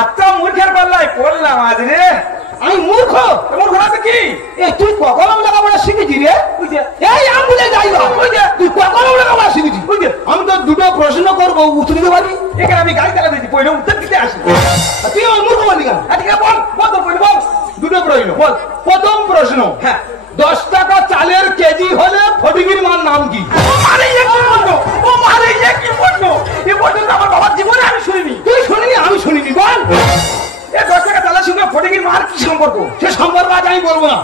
আচ্ছা মূর্খের পাল্লায় পড়লাম আজ রে। আমি মূর্খ? মূর্খ আছে কি? তুই কখন লেখাপড়া শিখেছি রে? এই আঙ্গুলে যাইবা তুই কখন লেখাপড়া শিখেছি? আমি তো দুটো প্রশ্ন করবো, উত্তর দিতে পারি? এখানে আমি গাড়ি চালা দিয়েছি, পয়লা উত্তর দিতে আসি। তুই আমার মূর্খ বলি কেন? ঠিক আছে বল, বল তোর পয়লা বল। দুটো প্রশ্ন বল। প্রথম প্রশ্ন, হ্যাঁ, 10 টাকা চালের কেজি হলে ফটিকির মার নাম কি? এ পর্যন্ত আমার বাবার জীবনে আমি শুনিনি। তুই শুনিনি? আমি শুনিনি। বল। 10 টাকা চালের সঙ্গে ফটিকির মার কি সম্পর্ক? সে সম্পর্ক আজ আমি বলবো না।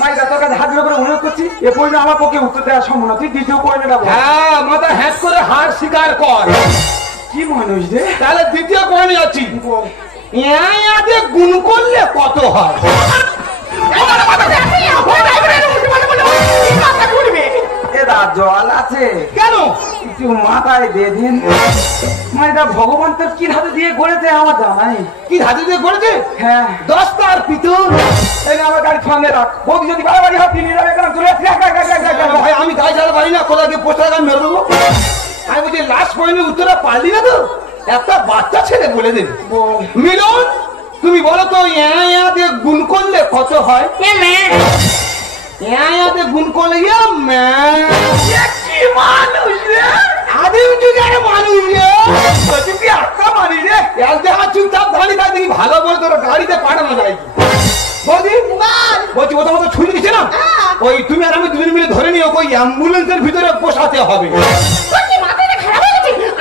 মাইদা তোর কাছে হাত জোড় করে অনুরোধ করছি, এ পর্যন্ত আমার পক্ষে উত্তর দেওয়া সম্ভব না। তুই দ্বিতীয় পয়েন্টটা বল। হ্যাঁ, মাথা হ্যাট করে হার স্বীকার কর। কি মানুষ রে? তাহলে দ্বিতীয় পয়েন্টে যাচ্ছি। ইয়াতে গুণ করলে কত হয়? জল আছে কেন? একটু মাথায় দিয়ে দিন। মাইদা ভগবান তোর কি ধাতু দিয়ে গড়েছে আমার জানা নেই। কি ধাতু দিয়ে করেছে? হ্যাঁ, 10 তার পিতল। এই আমার গাড়ি সামনে রাখ। বৌদি যদি বাড়াবাড়ি হয় তিনি যাবে কেন? চলে ভাই আমি গাড়ি চালাতে পারি না, কোথাও গিয়ে পোস্টার গান মেরে দেবো। আমি বলছি লাস্ট পয়েন্টের উত্তরটা পারলি না তো? একটা বাচ্চা ছেলে বলে দেবে। মিলন, তুমি বলো তো ইয়াতে গুণ করলে কত হয়? ইয়াতে গুণ করলে কি মানুষ রে? আদিম যুগের মানুষ রে। তুই আত্মা মানি রে? এক দেখা চুপচাপ দাঁড়িয়ে থাকবি, ভালো বলে তোর গাড়িতে পাঠানো যায় কি? বৌদি বলছি ও তোমাকে ছুরি দিচ্ছে না, ওই তুমি আর আমি দুজন মিলে ধরে নিয়ে ওই অ্যাম্বুলেন্সের ভিতরে বসাতে হবে।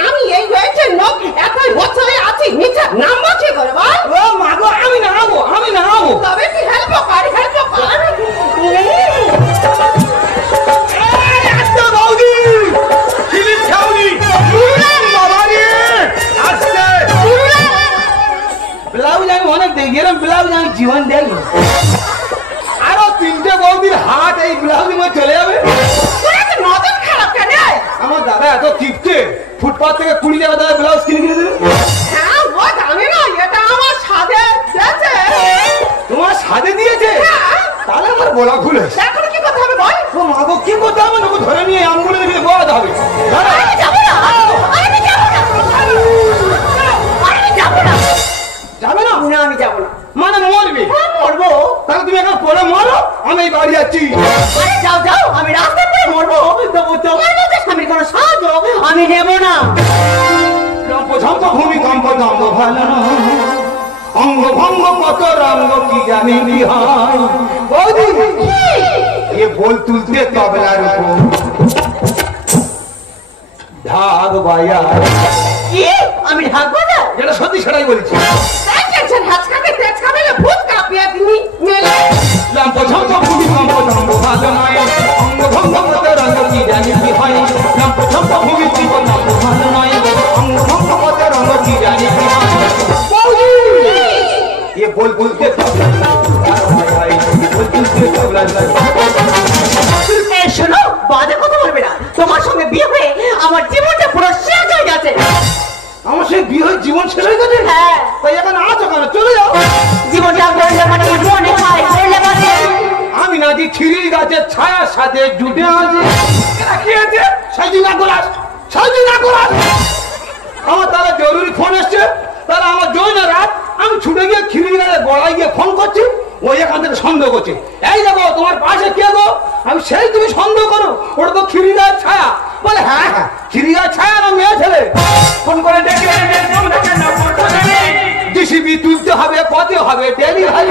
আমি এই বয়সের লোক এত বছরে আছি, নিচে নামবো কি করে বল? ও মাগো, আমি নামবো, আমি নামবো। তবে তুই হেল্প কর, হেল্প কর। বৌদি ফিলিপ খাওনি বাবারি আসছে। ব্লাউজ আমি অনেক দেখি, এরকম ব্লাউজ আমি জীবন দেখি। আরো 3টে বৌদির হাত এই ব্লাউজ মধ্যে চলে যাবে। নজর খারাপ কেন? আমার দাদা এত কিপটে, ফুটপাথ থেকে 20 টাকা দাদা ব্লাউজ কিনে কিনে দেবে। হ্যাঁ, ও জানে না এটা আমার সাথে দিয়েছে। তোমার সাথে দিয়েছে? তাহলে আমার বলা ভুল হয়েছে। এখন কি করতে হবে বল? ও মাগো, কি করতে হবে? ওকে ধরে নিয়ে অ্যাম্বুলেন্সে গিয়ে বসাতে হবে। আমি যাবো না, আমি যাবো না, আমি যাবো না। যাবে না? না, আমি যাবো না। মানে মরবে? হ্যাঁ, মরবো। তাহলে তুমি এখন পরে মরো, আমি এই বাড়ি যাচ্ছি। আরে যাও যাও, আমি রাস্তায় পড়ে মরবো। তবু তোমার মধ্যে স্বামীর কোনো সাহায্য আমি নেব না। প্রথম তো ভূমিকম্প দম্ভ ভালো না, অঙ্গ ভঙ্গ কত রঙ্গ কি জানি কি হয়। বৌদি এ বল তুলতে তবলার উপর ঢাক বায়া। কি? আমি ঢাকবো না? যেটা সত্যি সেটাই বলছি। তেজ খাবে ভূত কাঁপিয়ে তিনি মেলে। প্রথম তো ভূমিকম্প দম্ভ ভালো নয়, অঙ্গ ভঙ্গ কত রঙ্গ কি জানি কি হয়। প্রথম তো ভূমিকম্প দম্ভ ভালো নয়, অঙ্গ ভঙ্গ কত রঙ্গ কি জানি কি হয়। বৌদি এ বল তুলতে শোনো, বাজে কথা বলবে না। তোমার সঙ্গে বিয়ে হয়ে আমার জীবনটা পুরো শেষ হয়ে গেছে। আমার সেই বিয়ে হয়ে জীবন শেষ হয়ে গেছে? হ্যাঁ। তাই এখন আছো কেন? চলে যাও। জীবনটা মনে হয় আমি নাকি খিরির গাছের ছায়ার সাথে জুটে আছে। কি আছে? সাইজি না করাস, সাইজি না করাস। আমার তারা জরুরি ফোন এসছে, তারা আমার জয় রাত আমি ছুটে গিয়ে খিরির গাছের গোড়ায় গিয়ে ফোন করছি। ওই এখান থেকে সন্দেহ করছে, এই দেখো তোমার পাশে কে গো? আমি সেই তুমি সন্দেহ করো, ওটা তো খিরিগার ছায়া। বলে হ্যাঁ হ্যাঁ, খিরিগার ছায়া না মেয়ে ছেলে। ফোন করে ডেকে জিসিবি তুলতে হবে, কত হবে, ডেলি হয়